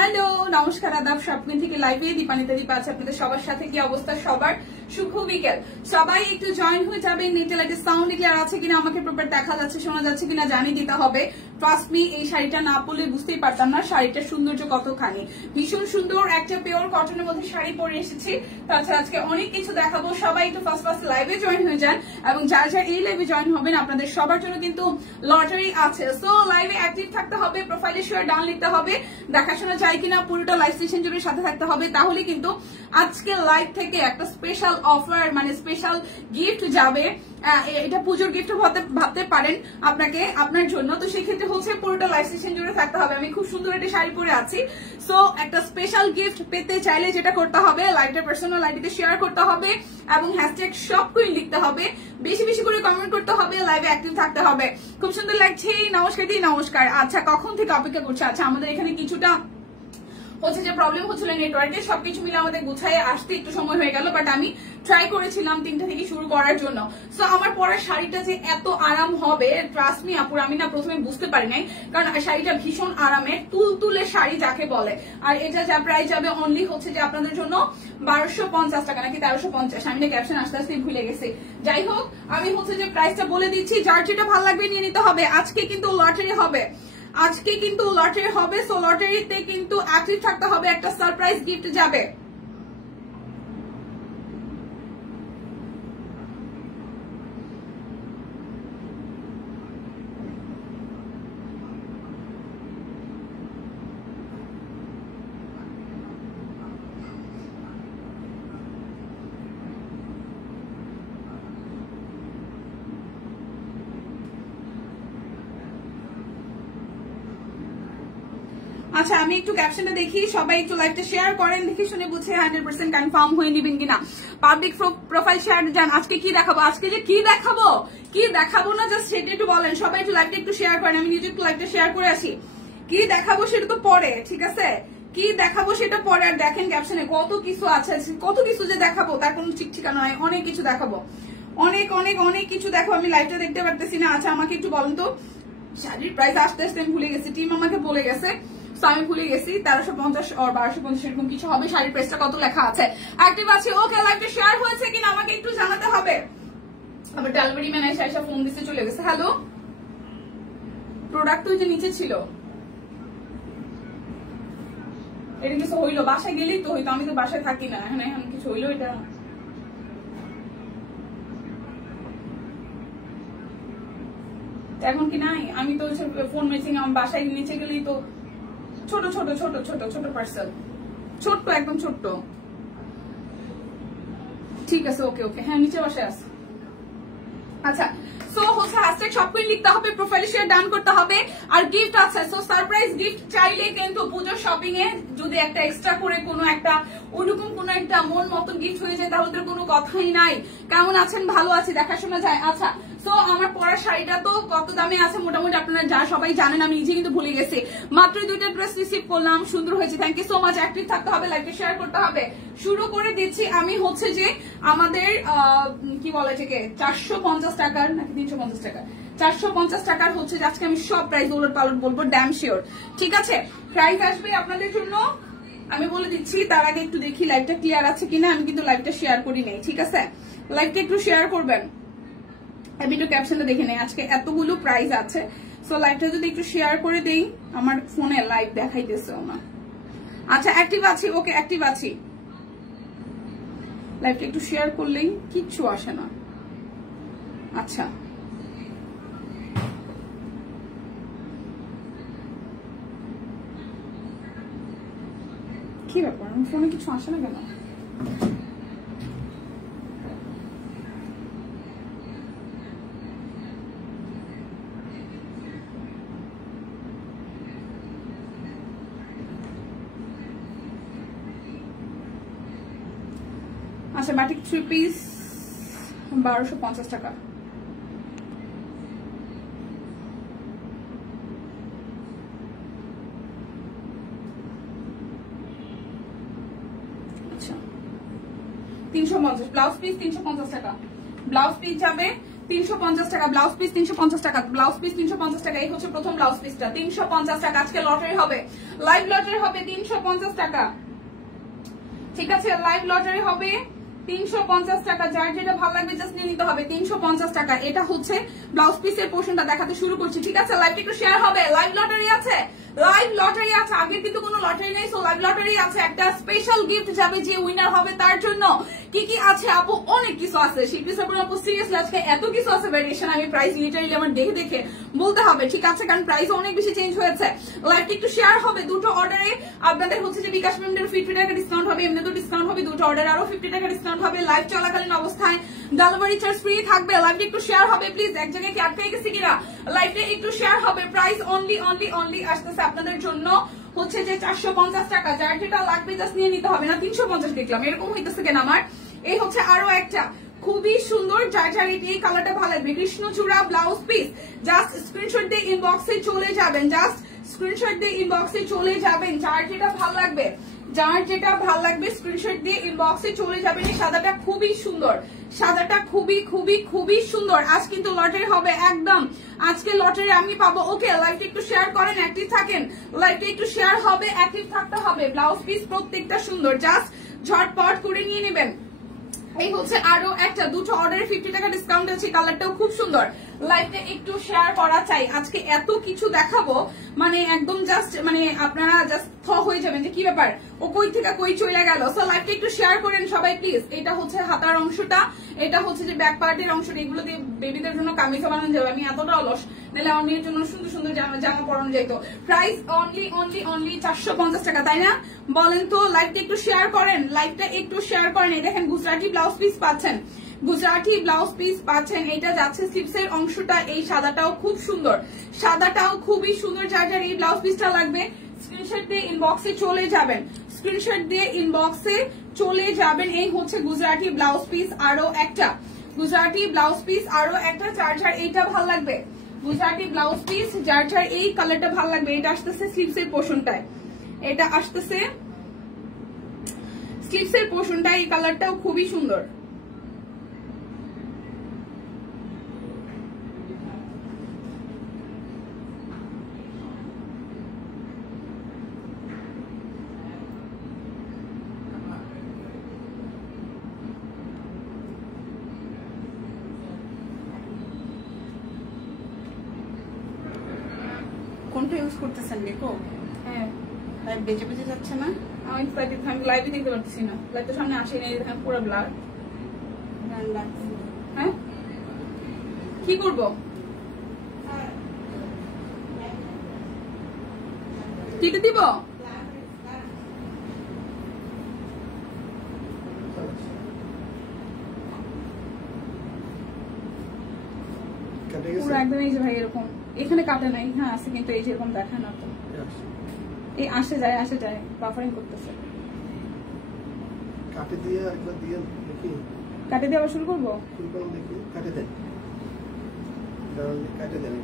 Hello, নমস্কার, আদাব। স্বপ্ন থেকে লাইভে দীপানিতা দীপা আছে আপনাদের সবার সাথে। কি অবস্থা সবার? শুভ বিকেল। সবাই একটু জয়েন হয়ে যাবেন। নেটে লাইটে সাউন্ড ক্লিয়ার আছে কিনা, আমাকে প্রপার দেখা যাচ্ছে শোনা যাচ্ছে কিনা জানিয়ে দিতে হবে। ট্রাস্ট মি, এই শাড়িটা না পরলে বুঝতেই পারতাম না শাড়িটার সৌন্দর্য কতখানি। ভীষণ সুন্দর একটা পিওর কটনের মধ্যে শাড়ি পরে এসেছি। তাছাড়া আজকে অনেক কিছু দেখাবো। সবাই একটু ফার্স্ট লাইভে জয়েন হয়ে যান, এবং যারা যারা এই লাইভে জয়েন হবেন আপনাদের সবার জন্য কিন্তু লটারি আছে। সো লাইভে অ্যাক্টিভ থাকতে হবে, প্রোফাইলে শেয়ার ডাউন লিখতে হবে, দেখাশোনা যায় কিনা পুরোটা লাইভ সেশন জুড়ে সাথে থাকতে হবে। তাহলে কিন্তু আজকে লাইভ থেকে একটা স্পেশাল অফার, মানে স্পেশাল গিফট যাবে। এটা পুজোর গিফট ভাবতে পারেন আপনাকে, আপনার জন্য। তো সেক্ষেত্রে হচ্ছে পুরোটা লাইভ সেশন জুড়ে থাকতে হবে। আমি খুব সুন্দর একটা শাড়ি পরে আছি। সো একটা স্পেশাল গিফট পেতে চাইলে যেটা করতে হবে, লাইভটা পার্সোনাল আইডিতে শেয়ার করতে হবে এবং হ্যাশট্যাগ শপকুইন লিখতে হবে। বেশি বেশি করে কমেন্ট করতে হবে, লাইভে অ্যাক্টিভ থাকতে হবে। খুব সুন্দর লাগছে। নমস্কার দি, নমস্কার। আচ্ছা, কখন থেকে অপেক্ষা করছে? আচ্ছা, আমাদের এখানে কিছুটা হচ্ছে যে প্রবলেম হচ্ছিল নেটওয়ার্কে, সবকিছু মিলে আমাদের গুছায় আসতে একটু সময় হয়ে গেল, বাট আমি ট্রাই করেছিলাম 3টা থেকে শুরু করার জন্য। সো আমার পরার শাড়িটা যে এত আরাম হবে, ট্রাস্ট মি আপুর, আমি না প্রথমে বুঝতে পারি নাই, কারণ শাড়িটা ভীষণ আরামের, তুলতুলে শাড়ি যাকে বলে। আর এটা যা প্রাইস যাবে অনলি হচ্ছে যে আপনাদের জন্য 1250 টাকা, নাকি 1350, আমি না ক্যাপশন আস্তে আস্তে ভুলে গেছি। যাই হোক, আমি হচ্ছে যে প্রাইসটা বলে দিচ্ছি, যার যেটা ভালো লাগবে নিয়ে নিতে হবে। আজকে কিন্তু লটারি হবে, আজকে কিন্তু লটারি হবে। সো লটারিতে কিন্তু অ্যাক্টিভ থাকতে হবে, একটা সারপ্রাইজ গিফট যাবে। আচ্ছা, আমি একটু ক্যাপশনটা দেখি, সবাই একটু লাইভটা শেয়ার করেন, দেখে শুনে বুঝে 100% কনফার্ম হয়ে নিবেন কিনা। পাবলিক প্রোফাইল শেয়ার যান। আজকে কি দেখাবো? আজকে যে কি দেখাবো না, জাস্ট সেটা একটু বলেন। সবাই একটু লাইভটা একটু শেয়ার করেন, আমি নিজে একটু লাইভটা শেয়ার করে আসি। কি দেখাবো সেটা তো পরে, ঠিক আছে? কি দেখাবো সেটা পরে। আর দেখেন ক্যাপশনে কত কিছু আছে, কত কিছু যে দেখাবো তার কোনো ঠিক ঠিকানা নাই। অনেক কিছু দেখাবো, অনেক অনেক অনেক কিছু দেখো। আমি লাইভটা দেখতে পারতেছি না। আচ্ছা, আমাকে একটু বলেন তো শাড়ির প্রাইস আস্তে আস্তে আমি ভুলে গেছি, টিম আমাকে বলে গেছে, আমি ভুলে গেছি। 1350 আর 1250 এরকম কিছু হবে। শাড়ির প্রাইসটা কত লেখা আছে? অ্যাক্টিভ আছে? ওকে, লাইভটা শেয়ার হয়েছে কিনা আমাকে একটু জানাতে হবে। আবার ডেলিভারি ম্যান এসে ফোন দিতে চলে গেছে। হ্যালো, প্রোডাক্ট তো ওই যে নিচে ছিল, এটা কিছু হইলো? বাসায় গেলেই তো হইতো, আমি তো বাসায় থাকি না। এখন কিছু হইলো? এটা এখন কি নাই? আমি তো ফোন মেসিং, আমার বাসায় নিচে গেলেই তো ছোট ছোট ছোট ছোট ছোট পার্সেল, ছোট্ট, একদম ছোট্ট। ঠিক আছে, ওকে ওকে, হ্যাঁ নিচে বাসায় আছে। আচ্ছা, সো হচ্ছে হ্যাশট্যাগ শপকুইন লিখতে হবে, প্রোফাইলে শেয়ার ডাউন করতে হবে, আর গিফট আছে। সো সারপ্রাইজ গিফট চাইলে কিন্তু পুজোর শপিং এ যদি একটা এক্সট্রা করে কোনো একটা ওইরকম কোনো একটা মন মতো গিফট হয়ে যায় তাহলে তো কোনো কথাই নাই। কেমন আছেন? ভালো আছি, দেখাশোনা যায়। আচ্ছা, সো আমার পরা শাড়িটা তো কত দামে আছে মোটামুটি আপনারা যা সবাই জানেন, আমি নিজে কিন্তু ভুলে গেছি। মাত্র 2টা ড্রেস রিসিভ করলাম, সুন্দর হয়েছে। Thank you so much. Active থাকতে হবে, লাইভে শেয়ার করতে হবে। শুরু করে দিচ্ছি আমি হচ্ছে যে আমাদের কি বলে এটাকে 450 টাকার নাকি 350 টাকা, 450 টাকার হচ্ছে আজকে আমি সব প্রাইস ওলট পালট বলবো, ড্যাম শিওর। ঠিক আছে, প্রাইস আসবে আপনাদের জন্য, আমি বলে দিচ্ছি। তার আগে একটু দেখি লাইভটা ক্লিয়ার আছে কিনা। আমি কিন্তু লাইভটা শেয়ার করি নাই, ঠিক আছে? লাইভটা একটু শেয়ার করবেন। আমি একটু ক্যাপশনটা দেখে নেই, আজকে এতগুলো প্রাইস আছে। সো লাইভটা যদি একটু শেয়ার করে দেই, আমার ফোনে লাইভ দেখাইতেছে না। আচ্ছা, অ্যাক্টিভ আছি, ওকে অ্যাক্টিভ আছি। লাইভটা একটু শেয়ার করলেই কিচ্ছু আসে না। আচ্ছা, কি ব্যাপার, আমার ফোনে কিছু আসে না কেন? আচ্ছা, বাটিক 3 পিস 1250 টাকা। আচ্ছা, 350 ব্লাউজ পিস, 350 টাকা ব্লাউজ পিস যাবে। 350 টাকা ব্লাউজ পিস, 350 টাকা ব্লাউজ পিস, 350 টাকা। এই হচ্ছে প্রথম ব্লাউজ পিসটা 350 টাকা। আজকে লটারি হবে, লাইভ লটারি হবে 350 টাকা, ঠিক আছে? লাইভ লটারি হবে 350 টাকা। যার যেটা ভালো লাগবে জাস্ট নিয়ে নিতে হবে 350 টাকা। এটা হচ্ছে ব্লাউজ পিসের পোর্শনটা দেখাতে শুরু করছি, ঠিক আছে? লাইভটা একটু শেয়ার হবে। লাইভ লটারি আছে, লাইভ লটারি আছে। আগে কিন্তু কোনো লটারি নেই, সো লাইভ লটারি আছে। একটা স্পেশাল গিফট যাবে যে উইনার হবে তার জন্য। কি কি আছে আপু? অনেক কিছু আছে শিল্পী সাবুন আপু, সিরিয়াসলি আজকে এত কিছু আছে ভ্যারিয়েশন, আমি প্রাইস লিটারালি আমার দেখে দেখে বলতে হবে, ঠিক আছে? কারণ প্রাইস অনেক বেশি চেঞ্জ হয়েছে। লাইভটা একটু শেয়ার হবে। দুটো অর্ডারে আপনাদের হচ্ছে যে বিকাশ পেমেন্টের 50 টাকা ডিসকাউন্ট হবে, এমনিতেও ডিসকাউন্ট হবে। দুটো অর্ডার আরো 50 টাকা ডিসকাউন্ট হবে। লাইভ চলাকালীন অবস্থায় ডেলিভারি চার্জ ফ্রি থাকবে। লাইভটা একটু শেয়ার হবে প্লিজ। এক জায়গায় কি আটকে গেছে কিনা? লাইভটা একটু শেয়ার হবে। প্রাইস অনলি আসতেছে আপনাদের জন্য হচ্ছে যে 450 টাকা। যার যেটা লাগবে জাস্ট নিয়ে নিতে হবে। না 350 দেখলাম, এরকম হইতেছে কেন আমার? এই হচ্ছে আরো একটা খুবই সুন্দর যার এই কালারটা ভালো লাগবে, কৃষ্ণচূড়া ব্লাউজ পিস। জাস্ট স্ক্রিনশট দিয়ে ইনবক্সে চলে যাবেন, জাস্ট স্ক্রিনশট দিয়ে ইনবক্সে চলে যাবেন। যার যেটা ভালো লাগবে, যার যেটা ভালো লাগবে স্ক্রিনশট দিয়ে ইনবক্সে চলে যাবেন। এই সাদাটা খুবই সুন্দর, সাদাটা খুবই খুবই খুবই সুন্দর। আজ কিন্তু লটারি হবে একদম, আজকে লটারি আমি পাবো। ওকে, লাইভটা একটু শেয়ার করেন, অ্যাক্টিভ থাকেন। লাইভটা একটু শেয়ার হবে, অ্যাক্টিভ থাকতে হবে। ব্লাউজ পিস প্রত্যেকটা সুন্দর, জাস্ট ঝটপট করে নিয়ে নেবেন। এই হচ্ছে আরো একটা, দুটো অর্ডারে 50 টাকা ডিসকাউন্ট আছে। কালারটাও খুব সুন্দর। লাইভটা একটু শেয়ার করা চাই। আজকে এত কিছু দেখাবো, মানে একদম জাস্ট মানে আপনারা জাস্ট থ হয়ে যাবেন যে কি ব্যাপার, ও কই থেকে কই চলে গেল। সো লাইভটা একটু শেয়ার করেন সবাই প্লিজ। এটা হচ্ছে হাতার অংশটা, এটা হচ্ছে যে ব্যাক পার্টের অংশটা। এগুলো দিয়ে বেবিদের জন্য কামিজা বানানো যাবে। আমি এতটা অলস, নাহলে আমার মেয়ের জন্য সুন্দর সুন্দর জামা পরানো যেত। প্রাইস অনলি 450 টাকা, তাই না? বলেন তো। লাইভটা একটু শেয়ার করেন, লাইভটা একটু শেয়ার করেন। এই দেখেন গুজরাটি ব্লাউজ পিস পাচ্ছেন, গুজরাটি ব্লাউজ পিস পাচ্ছেন। এটা যাচ্ছে স্লিপসের অংশটা। এই সাদাটাও খুব সুন্দর, সাদাটাও খুবই সুন্দর। যার যার এই ব্লাউজ পিসটা লাগবে স্ক্রিনশট দিয়ে ইনবক্সে চলে যাবেন, স্ক্রিনশট দিয়ে ইনবক্সে চলে যাবেন। এই হচ্ছে গুজরাটি ব্লাউজ পিস আরো একটা, গুজরাটি ব্লাউজ পিস আরো একটা। যার যার এইটা ভাল লাগবে, গুজরাটি ব্লাউজ পিস যার যার এই কালারটা ভাল লাগবে। এটা আসতেছে স্লিপসের পোর্শনটায়, এটা আসতেছে স্লিপসের পোর্শনটা। এই কালারটাও খুবই সুন্দর। কোনটা ইউজ করতেছেন দেখো? হ্যাঁ, লাইভ বেজে বেজে যাচ্ছে না? আমি লাইভে দেখতে পারতেছি না, লাইভ তো সামনে আসেনি। দেখেন পুরো ব্লার। হ্যাঁ, কি করবো? কেটে দিব? পুরো একদম এই যে ভাই এরকম, এখানে কাটে নাই। হ্যাঁ আছে, কিন্তু এই যে এরকম দেখায় না তো। এই আসে যায় বাফারিং করতেছে। কাটে দিয়ে একবার দিয়ে দেখি, কাটে দিয়ে আবার শুরু করবো। দেখি কাটে দেন, কাটে দেন।